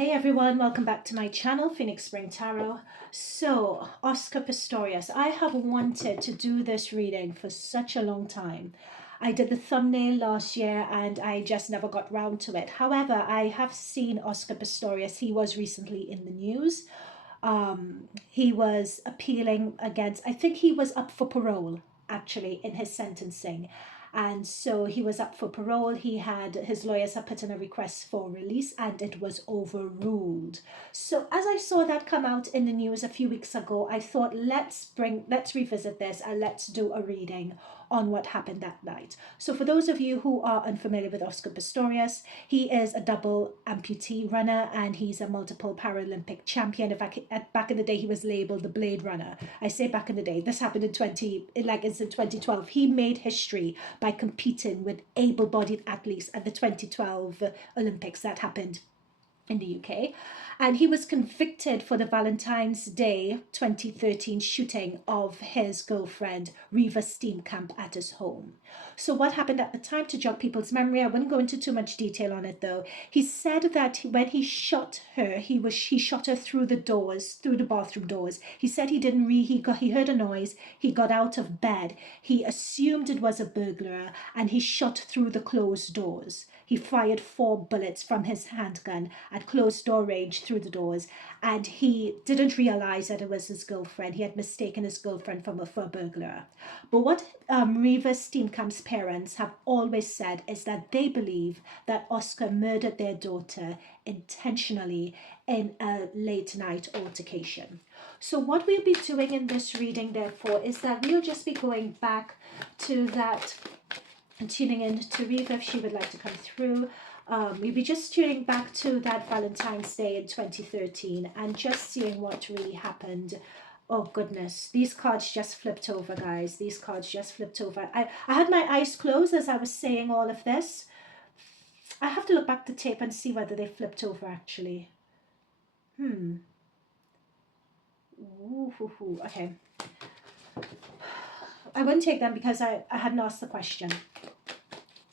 Hey everyone, welcome back to my channel, Phoenix Spring Tarot. So, Oscar Pistorius, I have wanted to do this reading for such a long time. I did the thumbnail last year and I just never got round to it. However, I have seen Oscar Pistorius. He was recently in the news. He was appealing against, I think he was up for parole actually in his sentencing. And so he was up for parole. He had, his lawyers had put in a request for release and it was overruled. So as I saw that come out in the news a few weeks ago, I thought let's revisit this and let's do a reading on what happened that night. So for those of you who are unfamiliar with Oscar Pistorius, he is a double amputee runner and he's a multiple Paralympic champion. In fact, back in the day, he was labeled the Blade Runner. I say back in the day, this happened in 2012. He made history by competing with able-bodied athletes at the 2012 Olympics that happened in the UK. And he was convicted for the Valentine's Day 2013 shooting of his girlfriend, Reeva Steenkamp, at his home. So what happened at the time, to jog people's memory, I wouldn't go into too much detail on it though. He said that when he shot her, he shot her through the doors, through the bathroom doors. He said he heard a noise, he got out of bed, he assumed it was a burglar, and he shot through the closed doors. He fired 4 bullets from his handgun at closed door range through the doors, and he didn't realize that it was his girlfriend. He had mistaken his girlfriend for a burglar. But what Reeva Steenkamp's parents have always said is that they believe that Oscar murdered their daughter intentionally in a late night altercation. So what we'll be doing in this reading, therefore, is that we'll just be going back to that and tuning in to Reeva if she would like to come through. We'll be just tuning back to that Valentine's Day in 2013 and just seeing what really happened. Oh goodness, these cards just flipped over, guys. These cards just flipped over. I had my eyes closed as I was saying all of this. I have to look back the tape and see whether they flipped over actually. Okay. I wouldn't take them because I hadn't asked the question.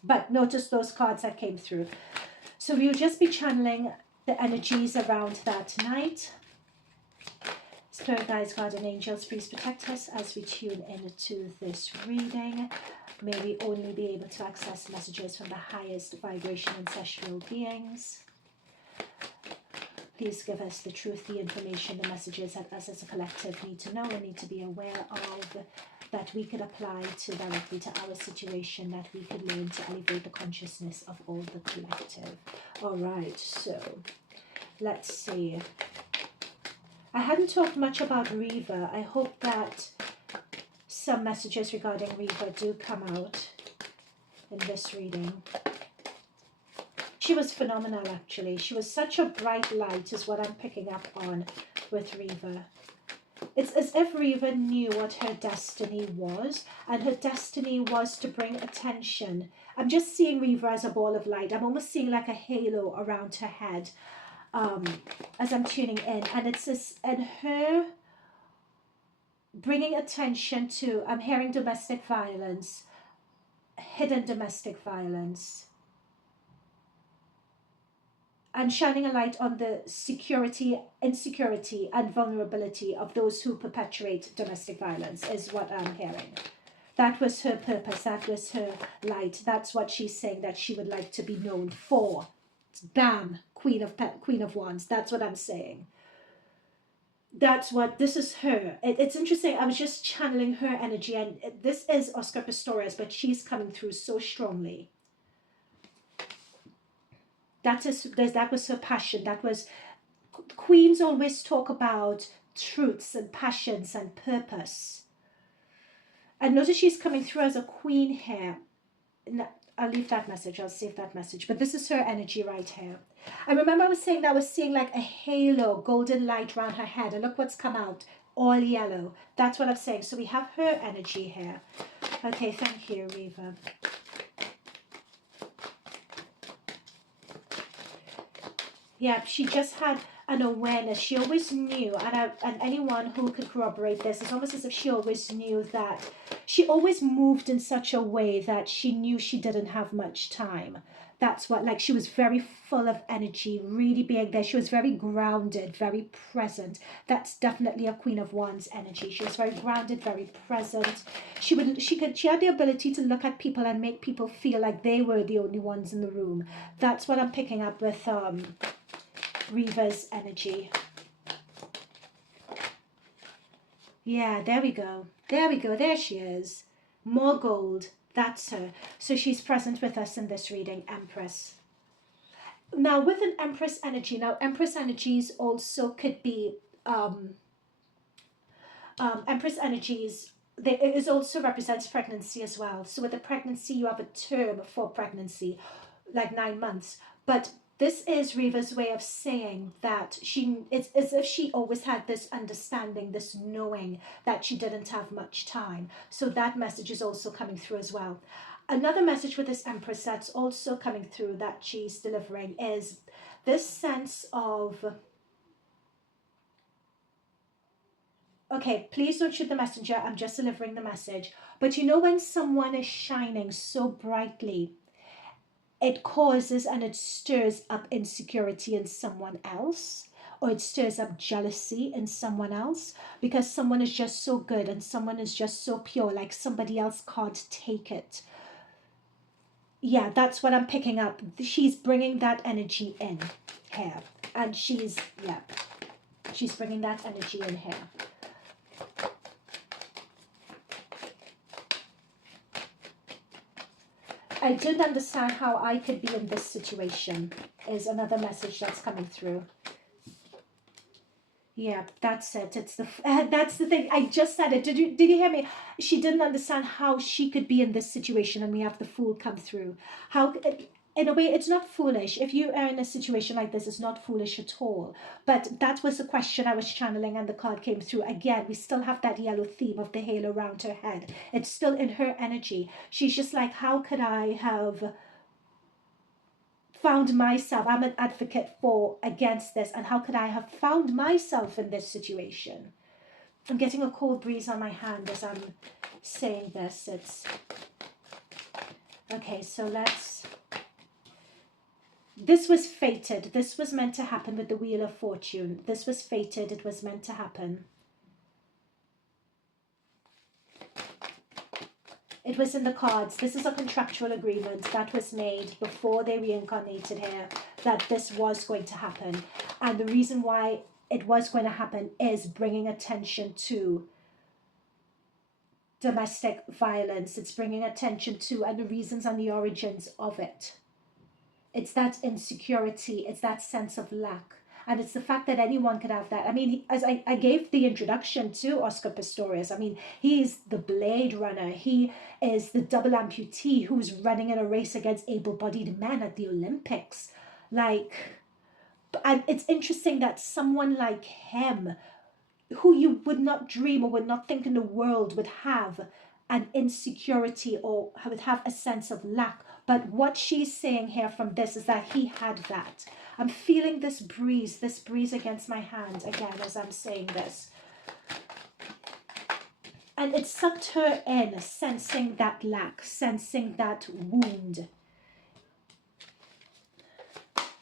But notice those cards that came through. So we'll just be channeling the energies around that night. Spirit guides, guardian angels, please protect us as we tune into this reading. May we only be able to access messages from the highest vibration ancestral beings. Please give us the truth, the information, the messages that us as a collective need to know and need to be aware of, that we could apply directly to our situation, that we could learn to elevate the consciousness of all the collective. All right, so let's see. I hadn't talked much about Reeva. I hope that some messages regarding Reeva do come out in this reading. She was phenomenal, actually. She was such a bright light is what I'm picking up on with Reeva. It's as if Reeva knew what her destiny was, and her destiny was to bring attention. I'm just seeing Reeva as a ball of light. I'm almost seeing like a halo around her head as I'm tuning in. And it's this, and her bringing attention to, I'm hearing domestic violence, hidden domestic violence, and shining a light on the security, insecurity, and vulnerability of those who perpetuate domestic violence is what I'm hearing. That was her purpose. That was her light. That's what she's saying that she would like to be known for. Bam! Queen of Wands. That's what I'm saying. That's what, this is her. It's interesting. I was just channeling her energy, and this is Oscar Pistorius, but she's coming through so strongly. That was her passion. That was, queens always talk about truths and passions and purpose. And notice she's coming through as a queen here. I'll leave that message. I'll save that message. But this is her energy right here. I remember I was saying that I was seeing like a halo, golden light around her head. And look what's come out. All yellow. That's what I'm saying. So we have her energy here. Okay, thank you, Reeva. Yeah, she just had an awareness. She always knew, and anyone who could corroborate this, it's almost as if she always knew that she always moved in such a way that she knew she didn't have much time. That's what, like, she was very full of energy, really being there. She was very grounded, very present. That's definitely a Queen of Wands energy. She was very grounded, very present. She had the ability to look at people and make people feel like they were the only ones in the room. That's what I'm picking up with Reeva's energy. Yeah, there we go. There we go. There she is. More gold. That's her. So she's present with us in this reading, Empress. Now, with an Empress energy, now Empress energies also could be, Empress energies, it also represents pregnancy as well. So with the pregnancy, you have a term for pregnancy, like 9 months. But this is Reeva's way of saying that it's as if she always had this understanding, this knowing that she didn't have much time. So that message is also coming through as well. Another message with this Empress that's also coming through that she's delivering is this sense of, okay, please don't shoot the messenger, I'm just delivering the message. But you know when someone is shining so brightly, it causes and it stirs up insecurity in someone else, or it stirs up jealousy in someone else, because someone is just so good and someone is just so pure, like somebody else can't take it. Yeah, that's what I'm picking up. She's bringing that energy in here, and she's bringing that energy in here. I didn't understand how I could be in this situation is another message that's coming through. Yeah, that's it. It's that's the thing. I just said it. Did you hear me? She didn't understand how she could be in this situation, and we have the Fool come through. How, in a way, it's not foolish. If you are in a situation like this, it's not foolish at all. But that was the question I was channeling, and the card came through. Again, we still have that yellow theme of the halo around her head. It's still in her energy. She's just like, how could I have found myself, I'm an advocate for against this, and how could I have found myself in this situation? I'm getting a cold breeze on my hand as I'm saying this. It's okay, so this was fated. This was meant to happen with the Wheel of Fortune. This was fated. It was meant to happen. It was in the cards. This is a contractual agreement that was made before they reincarnated here, that this was going to happen. And the reason why it was going to happen is bringing attention to domestic violence. It's bringing attention to, and the reasons and the origins of it. It's that insecurity. It's that sense of lack. And it's the fact that anyone could have that. I mean, as I gave the introduction to Oscar Pistorius, I mean, he's the Blade Runner. He is the double amputee who's running in a race against able-bodied men at the Olympics. Like, and it's interesting that someone like him, who you would not dream or would not think in the world would have an insecurity or would have a sense of lack. But what she's saying here from this is that he had that. I'm feeling this breeze against my hand again as I'm saying this. And it sucked her in, sensing that lack, sensing that wound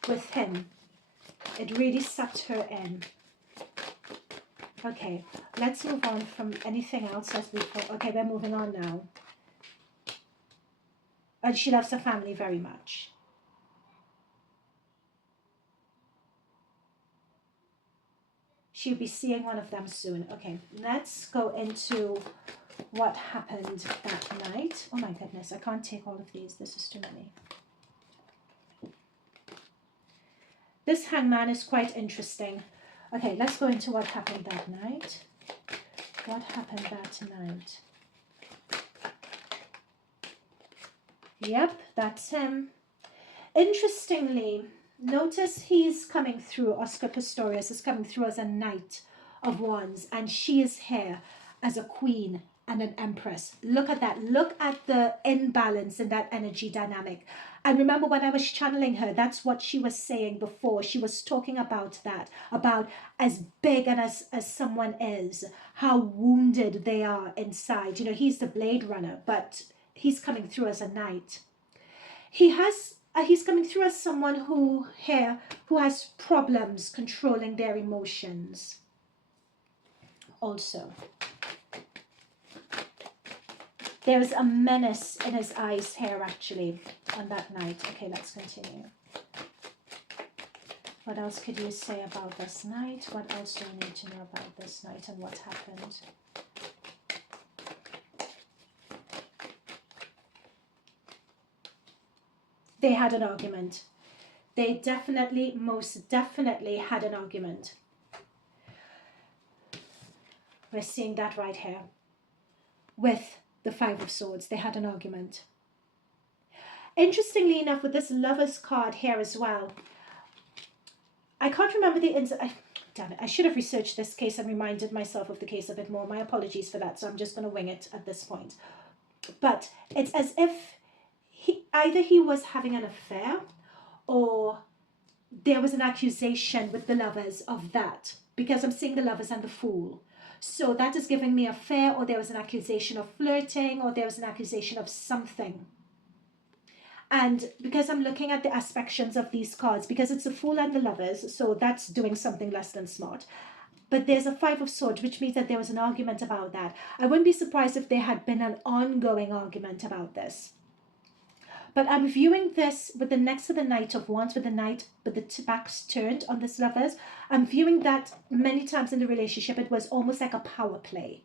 with him. It really sucked her in. Okay, let's move on from anything else as we go. Okay, we're moving on now. And she loves her family very much. She'll be seeing one of them soon. Okay, let's go into what happened that night. Oh my goodness, I can't take all of these. This is too many. This hangman is quite interesting. Okay, let's go into what happened that night. What happened that night? Yep, that's him. Interestingly, notice he's coming through, Oscar Pistorius is coming through as a Knight of Wands, and she is here as a Queen and an Empress. Look at that. Look at the imbalance in that energy dynamic. And remember, when I was channeling her, that's what she was saying before. She was talking about that, about as big and as someone is, how wounded they are inside. You know, he's the Blade Runner, but he's coming through as a knight. He's coming through as someone who has problems controlling their emotions. Also, there's a menace in his eyes here, actually, on that night. Okay, let's continue. What else could you say about this night? What else do you need to know about this night and what happened? They had an argument. They definitely, most definitely had an argument. We're seeing that right here. With the Five of Swords, they had an argument. Interestingly enough, with this Lovers card here as well, I can't remember the damn it, I should have researched this case and reminded myself of the case a bit more. My apologies for that, so I'm just going to wing it at this point. But it's as if either he was having an affair or there was an accusation with the Lovers of that, because I'm seeing the Lovers and the Fool. So that is giving me affair, or there was an accusation of flirting, or there was an accusation of something. And because I'm looking at the aspections of these cards, because it's the Fool and the Lovers, so that's doing something less than smart. But there's a Five of Swords, which means that there was an argument about that. I wouldn't be surprised if there had been an ongoing argument about this. But I'm viewing this with the next to the Knight of Wands, with the backs turned on this Lovers. I'm viewing that many times in the relationship, it was almost like a power play.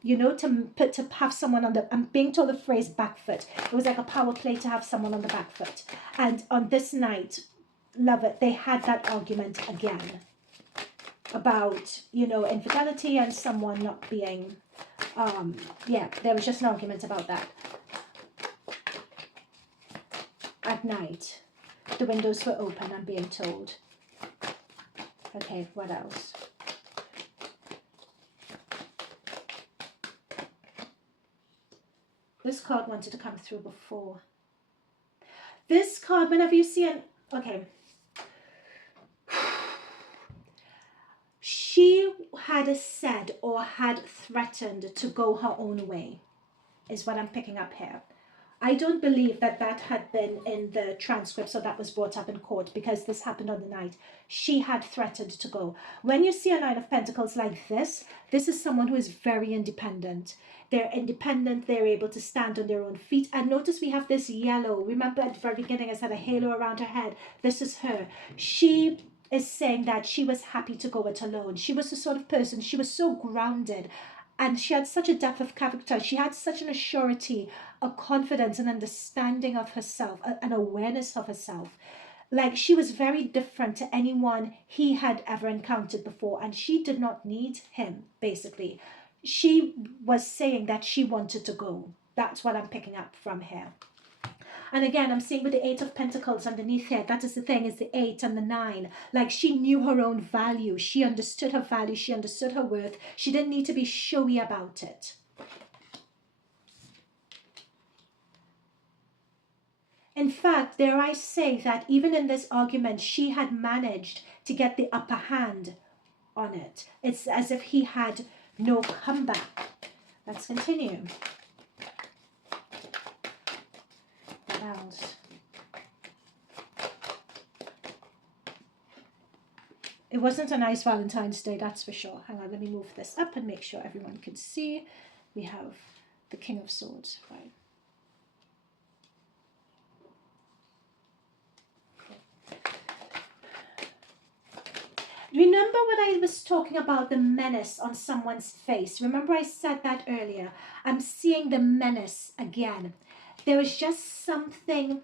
You know, to have someone on the, I'm being told the phrase back foot. It was like a power play to have someone on the back foot. And on this night, Lover, they had that argument again about, you know, infidelity and someone not being, yeah, there was just an argument about that. At night, the windows were open, I'm being told. Okay, what else? This card wanted to come through before. This card, whenever you see an... Okay. She had said or had threatened to go her own way, is what I'm picking up here. I don't believe that that had been in the transcript, so that was brought up in court, because this happened on the night. She had threatened to go. When you see a Nine of Pentacles like this is someone who is very independent. They're independent, they're able to stand on their own feet. And notice we have this yellow. Remember at the very beginning I said a halo around her head. This is her. She is saying that she was happy to go it alone. She was the sort of person, she was so grounded. And she had such a depth of character. She had such an assurity, a confidence, an understanding of herself, an awareness of herself. Like, she was very different to anyone he had ever encountered before. And she did not need him, basically. She was saying that she wanted to go. That's what I'm picking up from here. And again, I'm seeing with the Eight of Pentacles underneath here, that is the thing, is the 8 and the 9. Like, she knew her own value. She understood her value. She understood her worth. She didn't need to be showy about it. In fact, dare I say that even in this argument, she had managed to get the upper hand on it. It's as if he had no comeback. Let's continue. Else. It wasn't a nice Valentine's Day, that's for sure. Hang on, let me move this up and make sure everyone can see. We have the King of Swords, right? Remember what I was talking about, the menace on someone's face? Remember I said that earlier? I'm seeing the menace again. There was just something.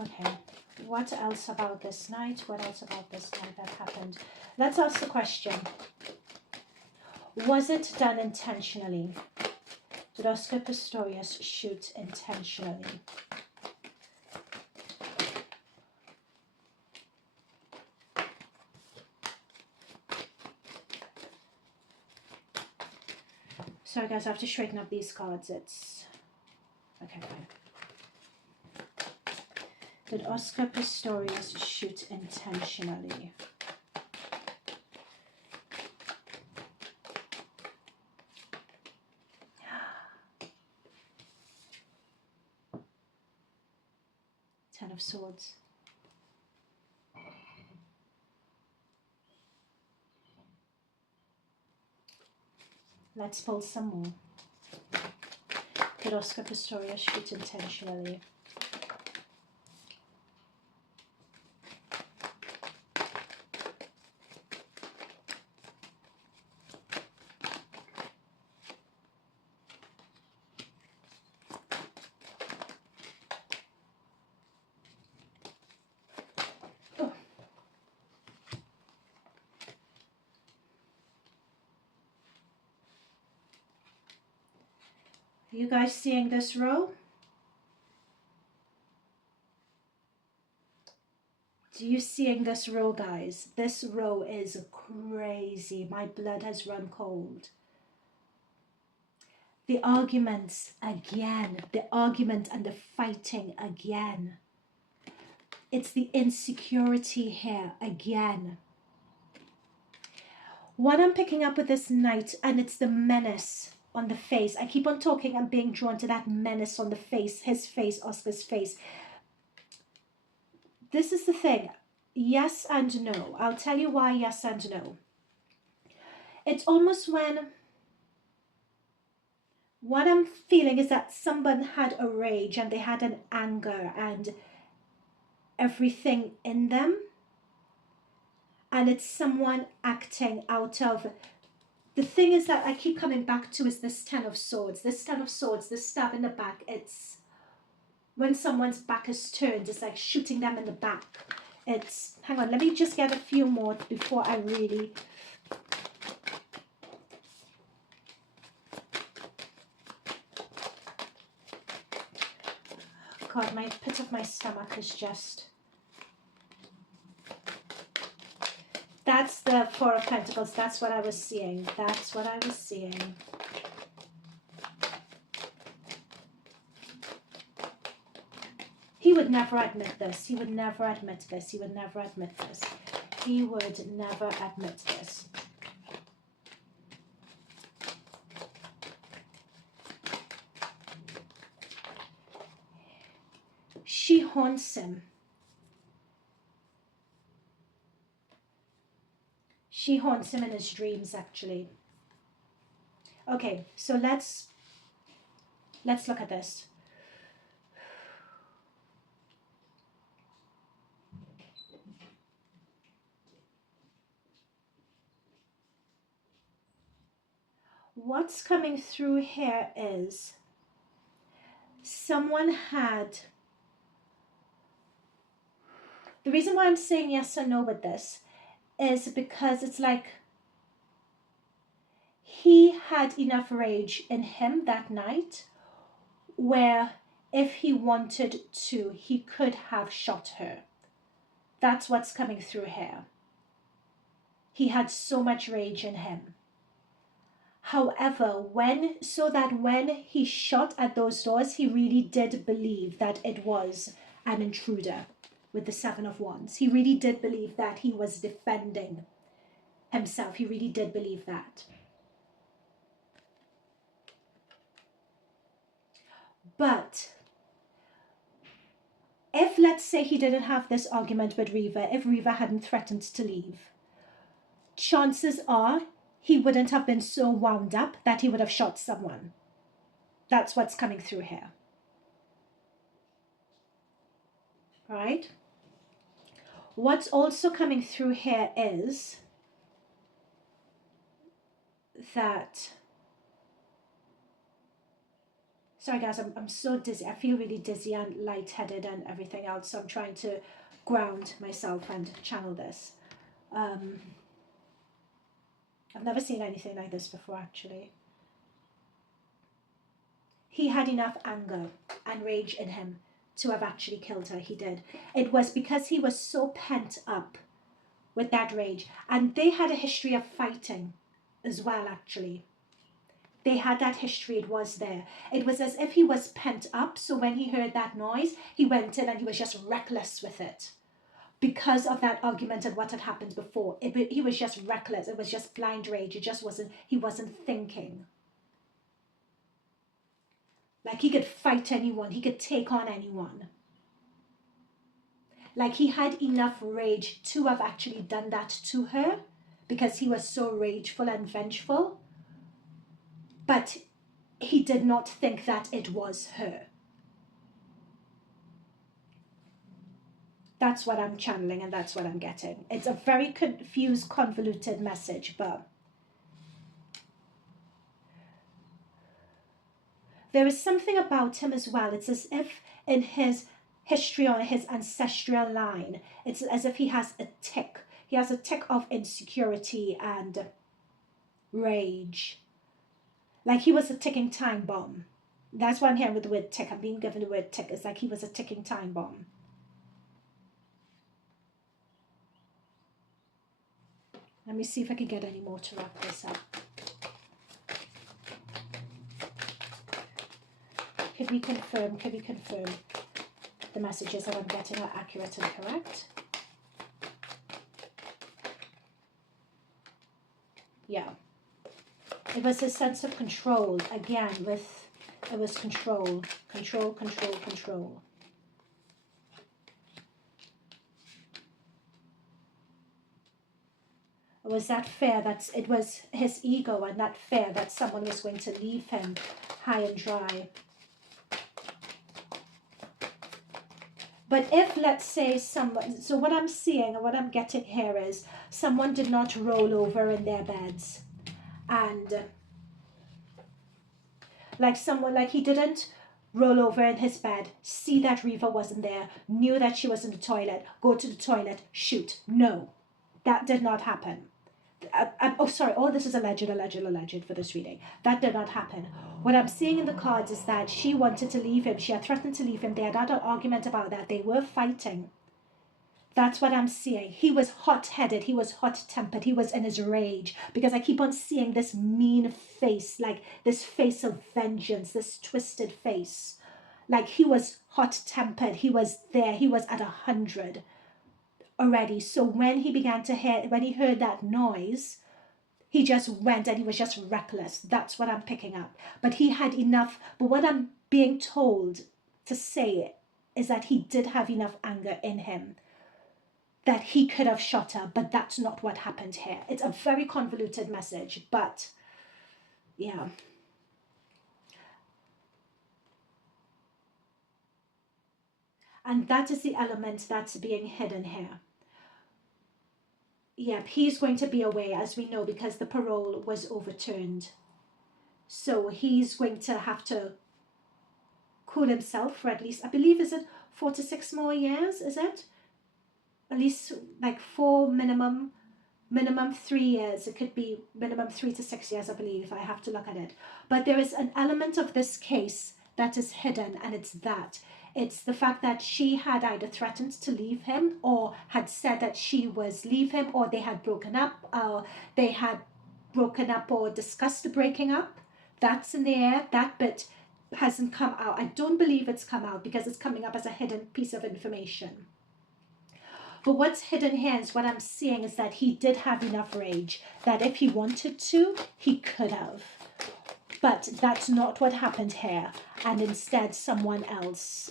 Okay, what else about this night? What else about this night that happened? Let's ask the question. Was it done intentionally? Did Oscar Pistorius shoot intentionally? Sorry guys, I have to straighten up these cards. It's... okay, fine. Did Oscar Pistorius shoot intentionally? Ten of Swords. Let's pull some more. Did Oscar Pistorius shoot intentionally? Are you guys seeing this row? Do you seeing this row, guys? This row is crazy. My blood has run cold. The arguments again. The argument and the fighting again. It's the insecurity here again. What I'm picking up with this Knight, and it's the menace on the face. I keep on talking and being drawn to that menace on the face, his face, Oscar's face. This is the thing. Yes and no. I'll tell you why yes and no. It's almost when what I'm feeling is that someone had a rage and they had an anger and everything in them. And it's someone acting out of... The thing is that I keep coming back to is this Ten of Swords. This Ten of Swords, this stab in the back, it's when someone's back is turned, it's like shooting them in the back. It's, hang on, let me just get a few more before I really... God, my pit of my stomach is just... That's the Four of Pentacles. That's what I was seeing. That's what I was seeing. He would never admit this. He would never admit this. He would never admit this. He would never admit this. She haunts him. She haunts him in his dreams, actually. Okay, so let's look at this. What's coming through here is someone had... The reason why I'm saying yes or no with this is because it's like he had enough rage in him that night where if he wanted to, he could have shot her. That's what's coming through here. He had so much rage in him. However, when he shot at those doors, he really did believe that it was an intruder. With the Seven of Wands, he really did believe that he was defending himself. He really did believe that. But if, let's say, he didn't have this argument with Reeva, if Reeva hadn't threatened to leave, chances are he wouldn't have been so wound up that he would have shot someone. That's what's coming through here. Right? What's also coming through here is that... Sorry guys, I'm so dizzy. I feel really dizzy and lightheaded and everything else. So I'm trying to ground myself and channel this. I've never seen anything like this before, actually. He had enough anger and rage in him to have actually killed her. He did. It was because he was so pent up with that rage. And they had a history of fighting as well, actually. They had that history. It was there. It was as if he was pent up. So when he heard that noise, he went in and he was just reckless with it. Because of that argument and what had happened before. He was just reckless. It was just blind rage. It just wasn't, he wasn't thinking. Like he could fight anyone. He could take on anyone. Like he had enough rage to have actually done that to her because he was so rageful and vengeful. But he did not think that it was her. That's what I'm channeling and that's what I'm getting. It's a very confused, convoluted message, but there is something about him as well. It's as if in his history or his ancestral line, it's as if he has a tick. He has a tick of insecurity and rage. Like he was a ticking time bomb. That's why I'm hearing with the word tick. I'm being given the word tick. It's like he was a ticking time bomb. Let me see if I can get any more to wrap this up. Can we confirm the messages that I'm getting are accurate and correct? Yeah. It was a sense of control. Again, it was control. Control. It was that fear that it was his ego and that fear that someone was going to leave him high and dry. But if, let's say, someone, so what I'm seeing and what I'm getting here is someone did not roll over in their beds and like someone, like he didn't roll over in his bed, see that Reeva wasn't there, knew that she was in the toilet, go to the toilet, shoot. No, that did not happen. Oh, this is alleged for this reading. That did not happen. What I'm seeing in the cards is that she wanted to leave him. She had threatened to leave him. They had had an argument about that. They were fighting. That's what I'm seeing. He was hot-headed. He was hot-tempered. He was in his rage because I keep on seeing this mean face, like this face of vengeance, this twisted face. Like he was hot-tempered. He was there. He was at 100 already. So when he heard that noise, he just went and he was just reckless. That's what I'm picking up. But he had enough. But what I'm being told to say is that he did have enough anger in him that he could have shot her, but that's not what happened here. It's a very convoluted message, but yeah. And that is the element that's being hidden here. Yep, he's going to be away, as we know, because the parole was overturned. So he's going to have to cool himself for at least, I believe, is it 4 to 6 more years, is it? At least like 4 minimum 3 years. It could be minimum 3 to 6 years, I believe. I have to look at it. But there is an element of this case that is hidden, and it's the fact that she had either threatened to leave him or had said that she was leave him, or they had broken up, or discussed breaking up. That's in the air. That bit hasn't come out. I don't believe it's come out because it's coming up as a hidden piece of information. But what's hidden here is what I'm seeing is that he did have enough rage that if he wanted to, he could have. But that's not what happened here. And instead, someone else,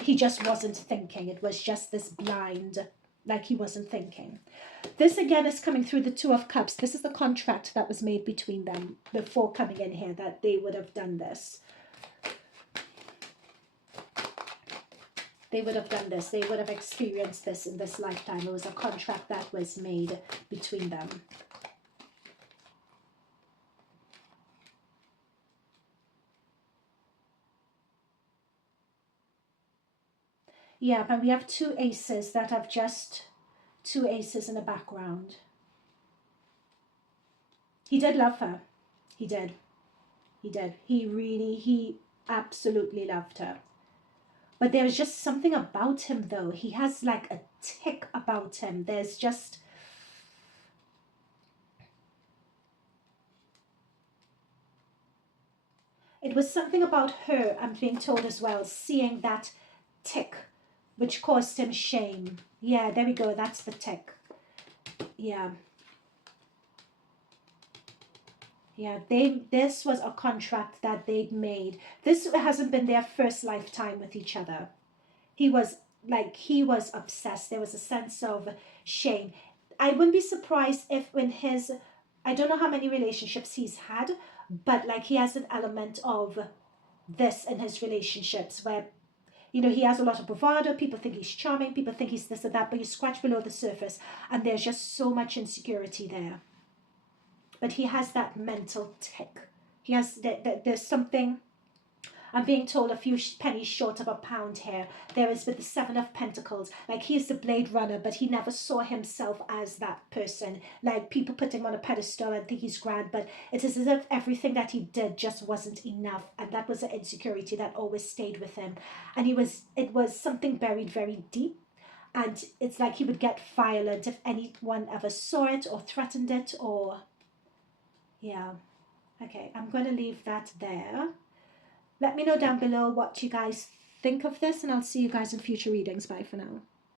he just wasn't thinking. It was just this blind, like he wasn't thinking. This again is coming through the Two of Cups. This is the contract that was made between them before coming in here, that they would have done this. They would have done this. They would have experienced this in this lifetime. It was a contract that was made between them. Yeah, but we have 2 aces that have just 2 aces in the background. He did love her. He did. He did. He absolutely loved her. But there's just something about him, though. He has like a tick about him. There's just... It was something about her, I'm being told as well, seeing that tick, which caused him shame. Yeah, there we go. That's the tick. Yeah. Yeah, this was a contract that they'd made. This hasn't been their first lifetime with each other. He was obsessed. There was a sense of shame. I wouldn't be surprised if in his, I don't know how many relationships he's had, but like he has an element of this in his relationships where, you know, he has a lot of bravado. People think he's charming. People think he's this or that, but you scratch below the surface and there's just so much insecurity there. But he has that mental tick. He has, there's something, I'm being told, a few pennies short of a pound here. There is with the Seven of Pentacles. Like, he's the Blade Runner, but he never saw himself as that person. Like, people put him on a pedestal and think he's grand, but it is as if everything that he did just wasn't enough. And that was an insecurity that always stayed with him. And it was something buried very deep. And it's like he would get violent if anyone ever saw it or threatened it or... Yeah. Okay, I'm going to leave that there. Let me know down below what you guys think of this, and I'll see you guys in future readings. Bye for now.